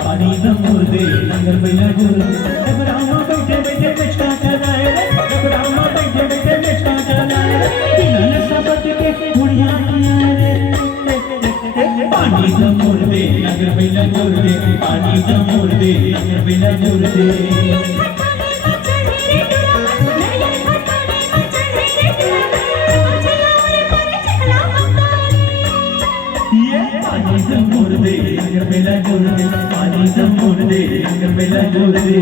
पानी जमूर दे लंगर बेला जोर दे घबरामा बैठे बैठे मिचका चलाए रे घबरामा बैठे बैठे मिचका चलाए रे बिना नशा बच के बुढ़िया किया रे पानी जमूर दे लंगर बेला जोर दे पानी जमूर दे लंगर बेला जोर दे पानी जमूर दे लंगर बेला जोर दे पानी जमूर दे लंगर बेला जोर दे